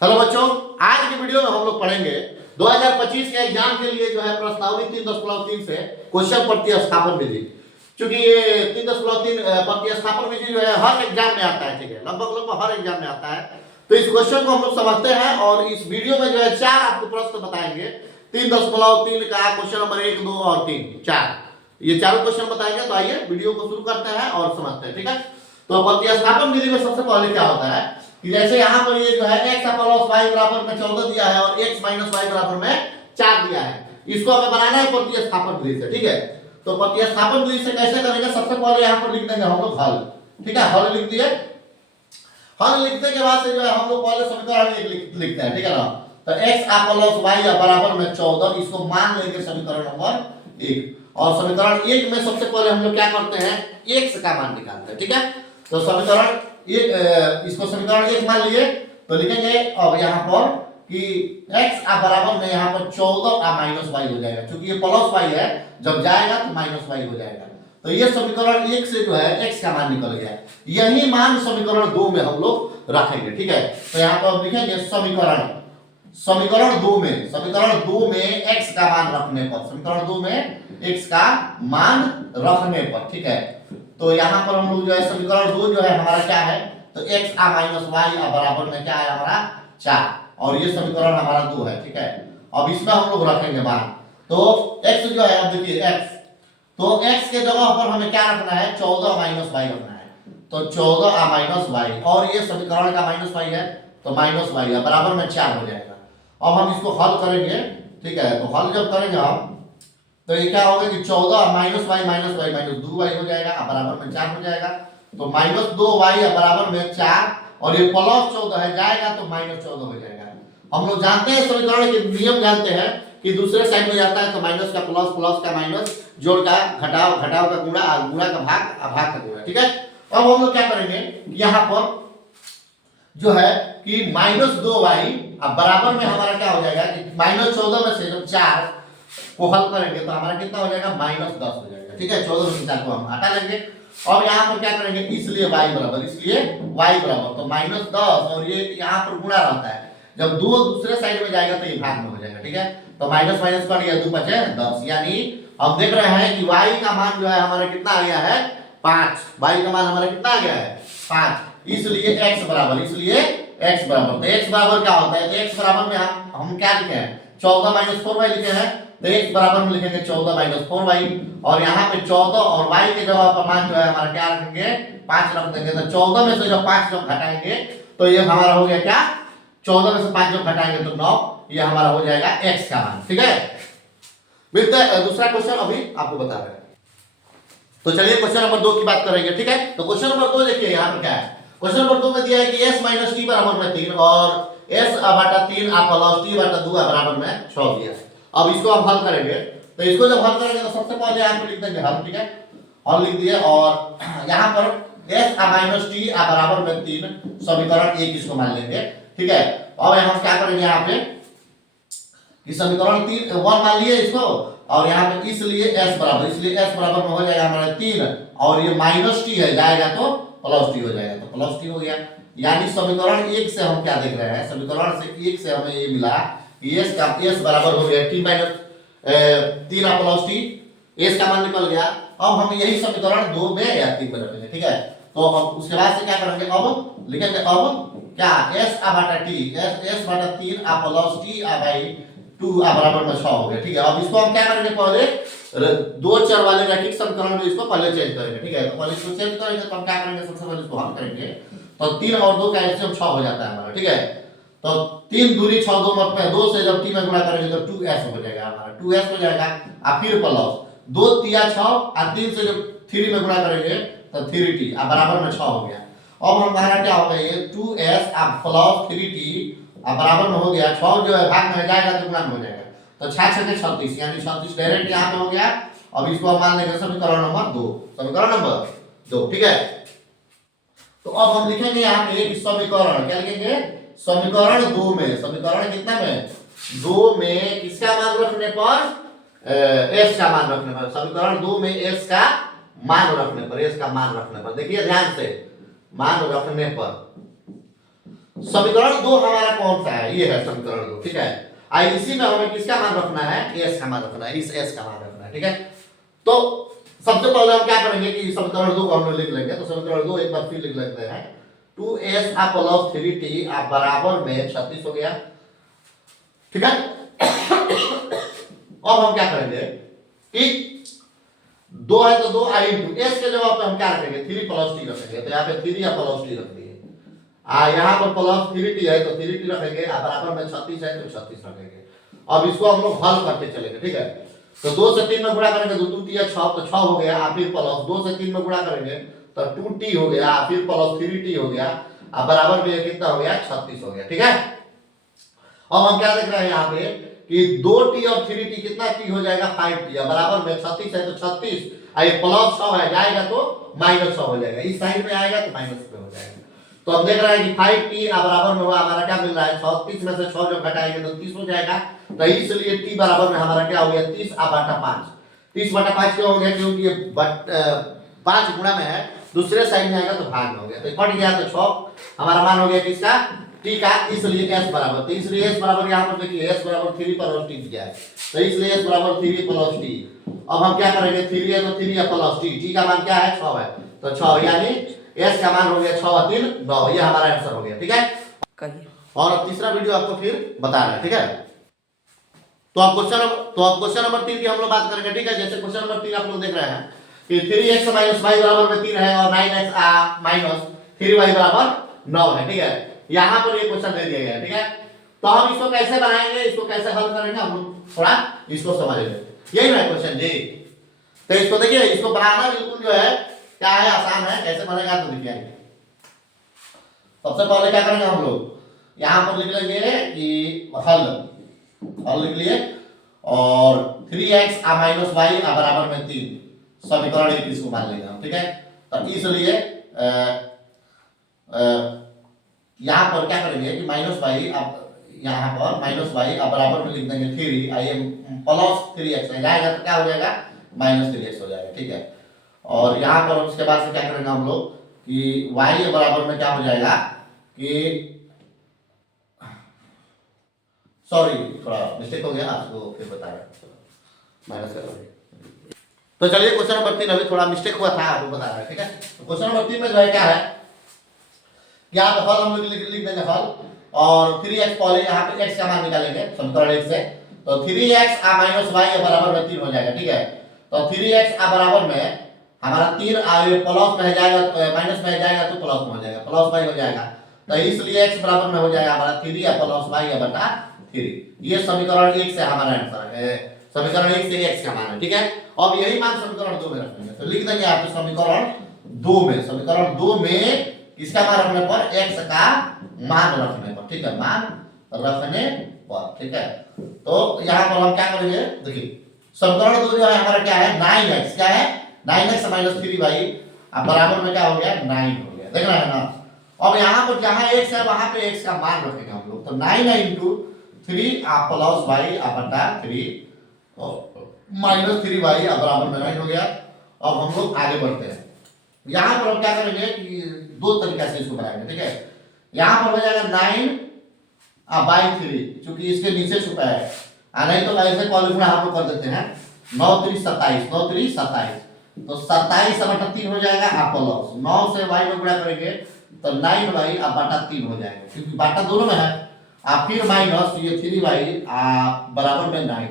Hello बच्चों, आज की वीडियो में हम लोग पढ़ेंगे 2025 के एग्जाम के लिए जो है प्रस्तावनी 3.3 से क्वेश्चन प्रतिस्थापन विधि। क्योंकि ये 3.3 प्रतिस्थापन विधि जो है हर एग्जाम में आता है, ठीक है, लगभग लगभग हर एग्जाम में आता है। तो इस क्वेश्चन को हम लोग समझते हैं और इस वीडियो में जो है 4 आपको प्रश्न बताएंगे। 3.3 का क्वेश्चन नंबर 1, 2 और 3, 4 ये चारों क्वेश्चन बताएंगे। तो आइए वीडियो को शुरू करते हैं और समझते हैं, ठीक है। तो प्रतिस्थापन विधि में सबसे पहले क्या होता है कि जैसे यहाँ पर ये जो है x प्लस वाई बराबर में 14 दिया है और x माइनस वाई बराबर में 4 दिया है, इसको हमें बनाना है प्रतिस्थापन विधि से, ठीक है। तो प्रतिस्थापन विधि से कैसे करेंगे, सबसे पहले यहाँ पर लिख देंगे हम लोग हल, ठीक है। हल लिख दिए। हल लिखने के बाद से जो है हम लोग पहले समीकरण लिखते हैं, ठीक है ना। तो x प्लस वाई बराबर में 14, इसको मान लेंगे समीकरण नंबर 1। और समीकरण 1 में सबसे पहले हम लोग क्या करते हैं, x का मान निकालते हैं, ठीक है। तो समीकरण इसको समीकरण 1 मान लिए तो लिखेंगे अब यहाँ पर कि x बराबर में यहाँ पर 14 माइनस वाई हो जाएगा, क्योंकि ये प्लस वाई है, जब जाएगा तो माइनस वाई हो जाएगा। तो ये समीकरण 1 से जो है x का मान निकल गया। यही मान समीकरण 2 में हम लोग रखेंगे, ठीक है। तो यहाँ पर लिखेंगे समीकरण 2 में x का मान रखने पर, समीकरण 2 में x का मान रखने पर, ठीक है। तो यहाँ पर हम लोग जो है समीकरण 2 जो है हमारा क्या है, तो x माइनस वाई बराबर में क्या है हमारा 4, और ये समीकरण हमारा 2 है, ठीक है। अब इसमें हम लोग रखेंगे मान। तो x जो है, अब देखिए x, तो x के जगह पर हमें क्या रखना है, 14 माइनस वाई रखना है। तो 14 माइनस वाई, और ये समीकरण का माइनस वाई है, तो माइनस वाई है बराबर में 4 हो जाएगा। अब हम इसको हल करेंगे, ठीक है। तो हल जब करेंगे हम, तो ये क्या होगा कि 14 माइनस वाई माइनस 2 वाई हो जाएगा, बराबर में 4 हो जाएगा। तो माइनस 2 वाई बराबर में 4, और ये प्लस 14 है, जाएगा तो माइनस 14 हो जाएगा। हम लोग जानते हैं समीकरण के नियम जानते हैं कि दूसरे साइड में जाता है तो माइनस का प्लस, प्लस का माइनस, जोड़ का घटाव, घटाव का गुणा, गुणा का भाग, भाग का गुणा, ठीक है। अब हम लोग क्या करेंगे, यहाँ पर जो है कि माइनस 2 वाई बराबर में हमारा क्या हो जाएगा कि माइनस 14 में से जब 4 को हल करेंगे तो हमारा कितना हो जाएगा, माइनस 10 हो जाएगा, ठीक है। 14 में से 4 को हम हटा लेंगे। और यहाँ पर क्या करेंगे, इसलिए y बराबर, इसलिए y बराबर, तो माइनस 10, और ये यहाँ पर गुणा रहता है, जब 2 दूसरे साइड में जाएगा तो ये भाग में हो जाएगा, ठीक है। तो माइनस माइनस कट गया, 2 बचे 10, यानी हम देख रहे हैं कि y का मान जो है हमारा कितना आ गया है, 5। y का मान हमारा कितना आ गया है, 5। इसलिए x बराबर, इसलिए x बराबर, तो x बराबर क्या होता है, तो x बराबर में हम क्या लिखे हैं, 14 माइनस 4y लिखे हैं। तो x बराबर में लिखेंगे 14 माइनस 4y, और यहाँ पे 14 और y के जगह पर मान जो है हमारा क्या रखेंगे, 5 रख देंगे। तो 14 में से जब 5 जब घटाएंगे तो ये हमारा हो गया क्या, 14 में से 5 जब घटाएंगे तो 9, ये हमारा हो जाएगा x का मान, ठीक है। मिलता है दूसरा क्वेश्चन, अभी आपको बता रहे हैं। तो चलिए क्वेश्चन नंबर 2 की बात करेंगे, ठीक है। तो क्वेश्चन नंबर 2 देखिए यहाँ पर क्या है। क्वेश्चन नंबर 2 में दिया है कि s माइनस टी बराबर में 3 और s बटा 3 प्लस टी बटा 2 बराबर में 6 दिया है। अब इसको हम हल करेंगे। तो इसको जब हल करेंगे तो सबसे पहले यहाँ पे लिख देंगे हल, ठीक है। हल लिख दिए, और यहाँ पर s माइनस टी बराबर में 3 समीकरण 1 इसको मान लेंगे, ठीक है। अब हम क्या करेंगे यहाँ पे कि समीकरण 3 1 मान लिए इसको, और यहाँ पे इसलिए s बराबर, इसलिए s बराबर में हो जाएगा हमारा 3, और ये माइनस टी है, जाएगा तो प्लस टी हो जाएगा, तो प्लस टी हो गया। यानी समीकरण 1 से हम क्या देख रहे हैं, समीकरण से 1 से हमें ये मिला कि s का s बराबर हो गया t minus 3 plus T, s का मान निकल गया। अब हम यही समीकरण 2 में या 3 में रखेंगे, ठीक है। तो हम उसके बाद से क्या करेंगे, अब लिखेंगे, अब क्या s बटा t, s बटा 3 प्लस t बाई 2 बराबर में 6 हो गया, ठीक है। अब इसको हम क्या करेंगे, पहले 2 चर वाले रैखिक समीकरण में इसको पहले चेंज करेंगे, ठीक है। तो पहले इसको चेंज करेंगे तो हम क्या करेंगे, सबसे पहले इसको हल करेंगे। तो 3 और 2 का एलसीएम 6 हो जाता है हमारा, ठीक है। तो 3 दूनी 6, 2 मत में 2 से जब 3 में गुणा करेंगे तो 2s हो जाएगा हमारा, 2s हो जाएगा। और फिर प्लस 2 तिया 6, और 3 से जब 3 में गुणा करेंगे तो 3t बराबर में 6 हो गया। अब हमारा क्या होगा, ये 2s प्लस 3t बराबर में हो गया, 6 जो है भाग में जाएगा तो गुणा में हो जाएगा। तो 6 6 36, यानी 36 डायरेक्ट यहाँ पे हो गया। अब इसको हम मान लेंगे समीकरण नंबर 2, समीकरण नंबर 2, ठीक है। तो अब हम लिखेंगे यहाँ पे कि समीकरण, क्या लिखेंगे, समीकरण 2 में, समीकरण कितना में, 2 में किसका मान रखने पर, s का मान रखने पर, समीकरण 2 में s का मान रखने पर, s का मान रखने पर, देखिए ध्यान से, मान रखने पर समीकरण 2 हमारा कौन सा है, ये है समीकरण 2, ठीक है। आई इसी में हमें किसका मान रखना है, एस का मान रखना है, इस एस का मान रखना है, ठीक है। तो सबसे पहले हम क्या करेंगे कि समीकरण 2 को हम लोग लिख लेंगे। तो समीकरण 2 एक बार फिर लिख लेते हैं, 2s प्लस 3t बराबर में 36 हो गया, ठीक है। अब हम क्या करेंगे कि 2 है तो 2 आई इंटू एस के जवाब पे हम क्या रखेंगे, 3 प्लस टी रखेंगे। तो यहाँ पे 3 या प्लस टी रख दिए, यहाँ पर प्लस 3t है तो 3t रखेंगे, बराबर में 36 है तो 36 रखेंगे। अब इसको हम लोग हल करते चलेंगे, ठीक है। तो 2 से 3 में गुणा करेंगे तो 2 टी 6 तो 6 हो गया, फिर प्लस 2 से 3 में गुणा करेंगे तो 2t हो गया, फिर प्लस 3t हो गया, बराबर में कितना हो गया, 36 हो गया, ठीक है। अब हम क्या देख रहे हैं यहाँ पे कि 2t और 3t कितना t हो जाएगा, 5t, बराबर में 36 है तो 36, ये प्लस 100 है, जाएगा तो माइनस 100 हो जाएगा, इस साइड में आएगा तो माइनस पे हो जाएगा। तो अब देख रहे हैं कि 5t बराबर में हुआ हमारा क्या मिल रहा है, 36 में से 6 जो घटाएंगे तो 30 हो जाएगा। तो इसलिए t बराबर में हमारा क्या हो गया, 30/5। 30/5 क्यों हो गया, क्योंकि ये 5 गुणा में है, दूसरे साइड में आएगा तो भाग में हो गया, तो कट गया तो 6 हमारा मान हो गया किसका, t का। इसलिए s बराबर, तो इसलिए s बराबर यहाँ पर देखिए s बराबर 3 प्लस t दिया है, तो इसलिए s बराबर 3 प्लस t। अब हम क्या करेंगे, 3 है तो 3 या प्लस t का मान क्या है, 6 है, तो 6 यानी s का मान हो गया 6 और 3 9, ये हमारा आंसर हो गया, ठीक है। कहिए। और अब तीसरा वीडियो आपको फिर बता रहे हैं, ठीक है। तो अब क्वेश्चन नंबर 3 की हम लोग बात करेंगे, ठीक है। जैसे क्वेश्चन नंबर 3 आप लोग देख रहे हैं कि 3x माइनस y बराबर में 3 है और 9x माइनस 3y बराबर 9 है, ठीक है। यहाँ पर ये क्वेश्चन दे दिया गया है, ठीक है। तो हम इसको कैसे बनाएंगे, इसको कैसे हल करेंगे, हम लोग थोड़ा इसको समझेंगे। यही है क्वेश्चन जी। तो इसको देखिए, इसको बनाना बिल्कुल जो है क्या है, आसान है। कैसे बनेगा तो देखिए, सबसे पहले क्या करेंगे हम लोग, यहाँ पर लिख लेंगे कि हल लिख लिए, और 3x माइनस वाई बराबर में 3, समीकरण 1 इसको मान लेंगे हम, ठीक है। तो इसलिए यहाँ पर क्या करेंगे कि माइनस वाई, अब यहाँ पर माइनस वाई बराबर में लिख देंगे 3, आई प्लस 3x जाएगा तो क्या हो जाएगा, माइनस 3x हो जाएगा, ठीक है। और यहाँ पर उसके बाद से क्या करेंगे हम लोग कि y बराबर में क्या हो जाएगा कि, सॉरी थोड़ा मिस्टेक हो गया, आपको फिर बता रहा माइनस कर रहा। तो चलिए क्वेश्चन नंबर 3, अभी थोड़ा मिस्टेक हुआ था, आपको बता रहा है, ठीक है। तो क्वेश्चन नंबर 3 में जो है क्या है कि यहाँ पे हल हम लोग लिख देंगे हल, और 3x पहले यहाँ पे x का मान निकालेंगे समीकरण 1 से, तो 3x माइनस y बराबर में 3 हो जाएगा, ठीक है। तो 3x बराबर में हमारा 3 प्लस में जाएगा, माइनस में जाएगा तो प्लस में हो जाएगा, प्लस y हो जाएगा। तो इसलिए x बराबर में हो जाएगा हमारा 3 या प्लस y बटा 3। ये समीकरण 1 से हमारा आंसर है, समीकरण 1 से x का मान है, ठीक है। अब यही मान समीकरण 2 में रखेंगे, तो लिख देंगे आप समीकरण 2 में, समीकरण 2 में किसका मान रखने पर, x का मान रखने पर, ठीक है, मान रखने पर, ठीक है। तो यहाँ पर हम क्या करेंगे, देखिए समीकरण 2 जो है हमारा क्या है, 9x, क्या है 9x माइनस 3y बराबर में क्या हो गया, 9 हो गया, देख रहे हैं ना। अब यहाँ पर जहाँ x है वहां पे x का मान रखेंगे हम लोग, तो 9 इंटू 3 प्लस y बटा 3 माइनस 3y बराबर में 9 हो गया। अब हम लोग आगे बढ़ते हैं, यहाँ पर हम क्या करेंगे कि दो तरीके से इसको बनाएंगे, ठीक है। यहाँ पर हो जाएगा 9/3, क्योंकि इसके नीचे छुपा है, नहीं तो ऐसे कॉल गुणा हम लोग कर देते हैं, 9 3 27, 9 3 27, तो 27/3 हो जाएगा, प्लस 9 से y में गुणा करेंगे तो 9y बटा 3 हो जाएगा, क्योंकि बाटा दोनों में है, फिर माइनस ये 3y बराबर में 9।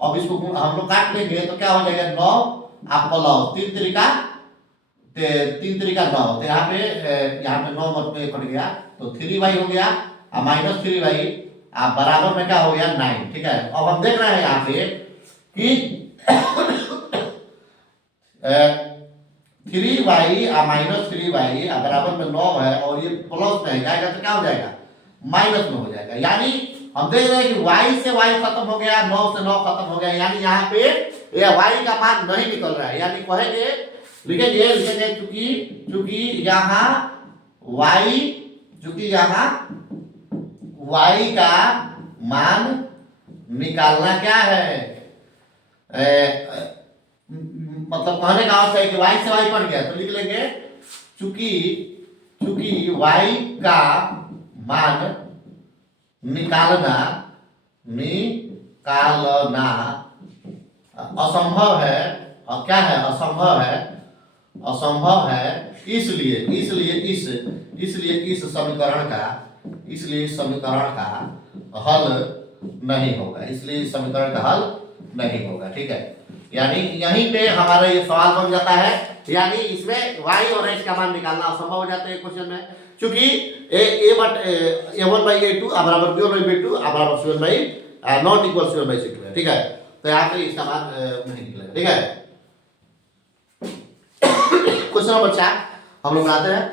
अब इसको हम लोग काट लेंगे तो क्या हो जाएगा, 9 प्लस 3 तरीका 9, तो यहाँ पे 9 मत में कट गया, तो 3y हो गया, माइनस 3y बराबर में क्या हो गया, 9, ठीक है। अब हम देख रहे हैं यहाँ पे कि 3y माइनस 3y बराबर में 9 है, और ये प्लस में जाएगा तो क्या हो जाएगा, माइनस में हो जाएगा। यानी हम देख रहे हैं कि y से y खत्म हो गया, 9 से 9 खत्म हो गया, यानी यहाँ पे ये y का मान नहीं निकल रहा है, यानी कहेंगे लिखेंगे चूंकि यहाँ y का मान निकालना क्या है, मतलब कहने का अर्थ है कि y से y कट गया, तो लिख लेंगे चूंकि y का मान निकालना निकालना असंभव है। और क्या है? असंभव है। असंभव है इसलिए इस समीकरण का हल नहीं होगा। इसलिए इस समीकरण का हल नहीं होगा। ठीक है, यानी यहीं पे हमारा ये सवाल बन जाता है, यानी इसमें y और x का मान निकालना असंभव हो जाता है क्वेश्चन में, क्योंकि a1/a2 बराबर b1/b2 बराबर c1 नॉट इक्वल c1/c2 है। ठीक है, तो यहाँ पे इसका मान नहीं निकलेगा। ठीक है, क्वेश्चन नंबर 4 हम लोग आते हैं।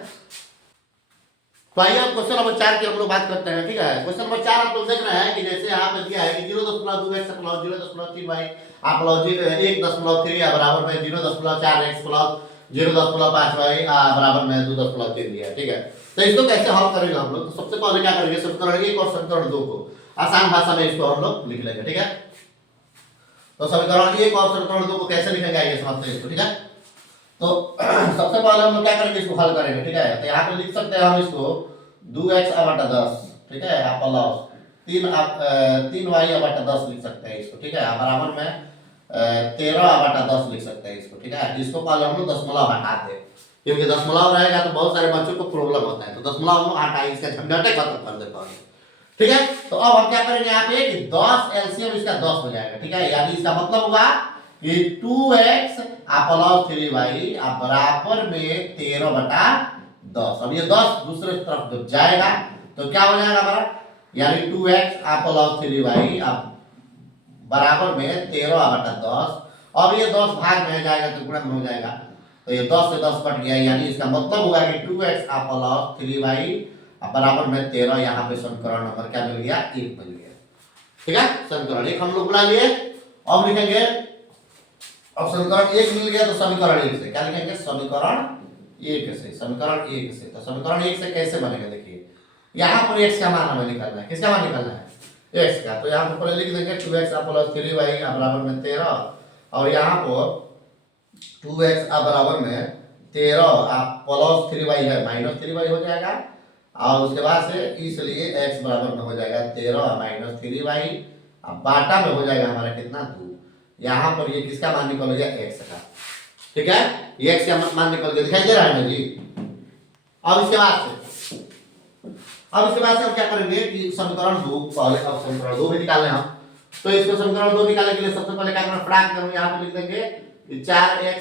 तो आइए अब क्वेश्चन नंबर 4 की हम लोग बात करते हैं। ठीक है, क्वेश्चन नंबर 4 आप लोग देख रहे हैं कि जैसे यहाँ पे दिया है कि 0.2x प्लस 0.3y आप लॉग 1.3 बराबर में 0.4x प्लस 0.5y बराबर में 2.3 दिया है। ठीक है, तो इसको कैसे हल करेंगे हम लोग? तो सबसे पहले क्या करेंगे, समीकरण 1 और समीकरण 2 को आसान भाषा में इसको हम लोग लिख लेंगे। ठीक है, तो समीकरण 1 और समीकरण 2 को कैसे लिखेंगे आइए समझते हैं इसको। ठीक है, तो सबसे पहले हम लोग क्या करेंगे, इसको हल करेंगे। ठीक है, तो यहाँ पे लिख सकते हैं हम इसको 2x/10। ठीक है, आप प्लस 3y/10 लिख सकते हैं इसको। ठीक है, बराबर में 13/10 लिख सकते हैं इसको। ठीक है, इसको पहले हम लोग दशमलव हटाते हैं, क्योंकि दशमलव रहेगा तो बहुत सारे बच्चों को प्रॉब्लम होता है, तो दशमलव हम लोग हटाएंगे, इसका झंझटे खत्म कर देते हैं। ठीक है, तो अब हम क्या करेंगे यहाँ पे कि 10 एलसीएम इसका 10 हो जाएगा। ठीक है, यानी इसका मतलब होगा कि 2x प्लस 3y बराबर में 13/10। अब ये 10 दूसरे तरफ जब जाएगा तो क्या हो जाएगा हमारा, यानी 2x प्लस 3y बराबर में 13/10। अब ये 10 भाग में जाएगा तो गुणा में हो जाएगा, तो ये 10 से 10 कट गया, यानी इसका मतलब होगा कि 2x प्लस 3y बराबर में 13। यहाँ पे समीकरण नंबर क्या मिल गया, 1 मिल गया। ठीक है, समीकरण 1 हम लोग बना लिए। अब लिखेंगे, अब समीकरण 1 मिल गया तो समीकरण 1 से क्या लिखेंगे, समीकरण 1 से। समीकरण 1 से, तो समीकरण 1 से कैसे बनेगा, देखिए यहाँ पर x का मान हमें निकालना है। किसका मान निकालना है, x का। तो यहाँ पर पहले लिख देंगे 2x प्लस 3y बराबर में 13, और यहाँ पर 2x बराबर में 13 प्लस 3y है माइनस 3y हो जाएगा, और उसके बाद से इसलिए x बराबर में हो जाएगा 13 माइनस 3y, अब बाटा में हो जाएगा हमारा कितना, 2। यहाँ पर ये किसका मान निकल गया, x का। ठीक है, ये x का मान निकल गया, दिखाई दे रहा है ना जी। अब इसके बाद से हम क्या करेंगे कि समीकरण 2 पहले, अब समीकरण 2 भी निकालने हम, तो इसको समीकरण 2 निकालने के लिए सबसे पहले क्या करना, फ्रैक्ट करूंगा। यहाँ पे लिख देंगे कि 4x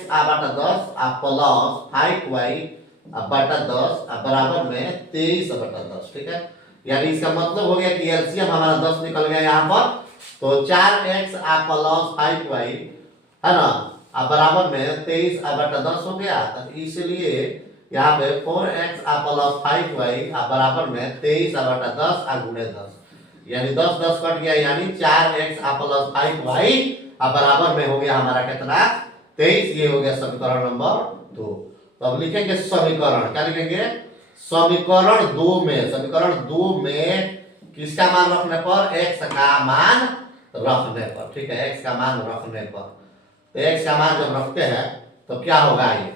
प्लस 5y/10 बराबर में 23/10। ठीक है, यानी इसका मतलब हो गया कि एलसीएम हमारा 10 निकल गया यहाँ पर, तो 4x प्लस 5y है ना बराबर में 23/10 हो गया। तो इसलिए यहाँ पे 4x प्लस 5y बराबर में 23/10 गुणे 10, यानी 10 10 कट गया, यानी 4x प्लस 5y बराबर में हो गया हमारा कितना, 23। ये हो गया समीकरण नंबर 2। तो अब लिखेंगे समीकरण, क्या लिखेंगे, समीकरण 2 में किसका मान रखने पर, x का मान रखने पर। ठीक है, x का मान रखने पर, तो x का मान जब रखते हैं तो क्या होगा ये,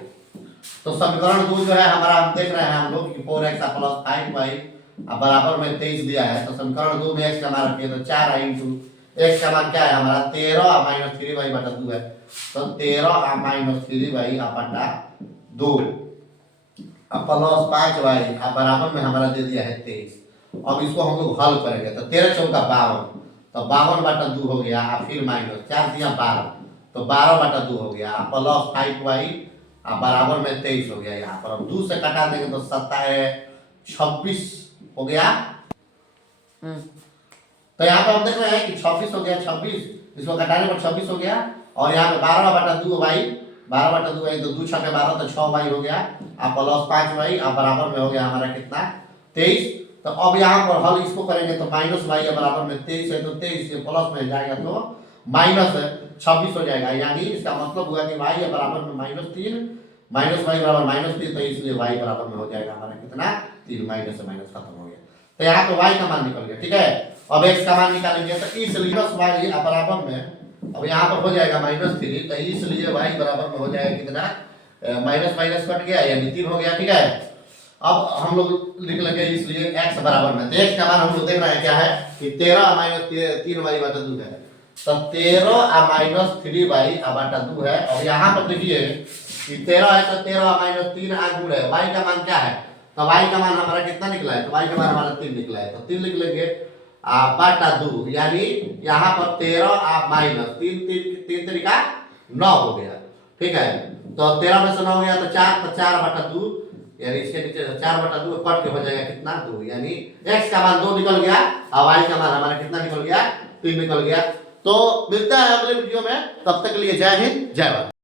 तो समीकरण 2 जो है हमारा, हम देख रहे हैं हम लोग कि 4x प्लस 5y बराबर में 23 दिया है, तो समीकरण 2 में x का मान रखिए तो 4 इंटू x का मान क्या है हमारा, 13 माइनस 3y/2 है, तो 13 माइनस 3y/2 प्लस 5y बराबर में हमारा दे दिया है 23। अब इसको हम लोग हल करेंगे, तो 13 चौका 52, तो 52/2 हो गया, फिर माइनस 4 दिया 12, तो 12/2 हो गया, प्लस 5y बराबर में 23 हो गया। यहाँ पर अब 2 से कटा देंगे तो 26 हो गया। तो यहाँ पर हम देख रहे हैं कि 26 हो गया, 26 इसको घटाने पर 26 हो गया, और यहाँ पे 12/2 y, 12/2 तो 2 छके 12 तो 6y हो गया, प्लस 5y बराबर में हो गया हमारा कितना, 23। तो अब यहाँ पर हल इसको करेंगे तो माइनस y बराबर में 23 है, तो 23 से प्लस में जाएगा तो माइनस 26 हो जाएगा, यानी इसका मतलब हुआ कि y बराबर में -3, माइनस y बराबर -3, तो इसलिए y बराबर में हो जाएगा हमारा कितना, 3। माइनस से माइनस खत्म हो गया, तो यहाँ पे y का मान निकल गया। ठीक है, अब x का मान निकालेंगे, तो इसलिए y बराबर में, अब यहाँ पर हो जाएगा -3, तो इसलिए y बराबर में हो जाएगा कितना, माइनस माइनस कट गया, यानी 3 हो गया। ठीक है, अब हम लोग लिख लेंगे इसलिए x बराबर में, तो x का मान हम लोग देख रहे हैं क्या है कि 13 माइनस 3 वाई बटा 2 है, तो 13 माइनस 3 वाई बटा 2 है। और यहाँ पर देखिए कि 13 है तो 13 माइनस 3 गुण है, y का मान क्या है, तो y का मान हमारा कितना निकला है, तो y का मान हमारा 3 निकला है, तो 3 लिख लेंगे बटा 2, यानी यहाँ पर 13 माइनस 3 3 तरीका 9 हो गया। ठीक है, तो 13 में से 9 हो गया तो 4, तो 4 बटा 2, यानी इसके नीचे 4 बटा 2 कट के हो जाएगा कितना 2, यानी x का मान 2 निकल गया और y का मान हमारा कितना निकल गया 3 निकल गया। तो मिलता है अगले वीडियो में, तब तक के लिए जय हिंद जय भारत।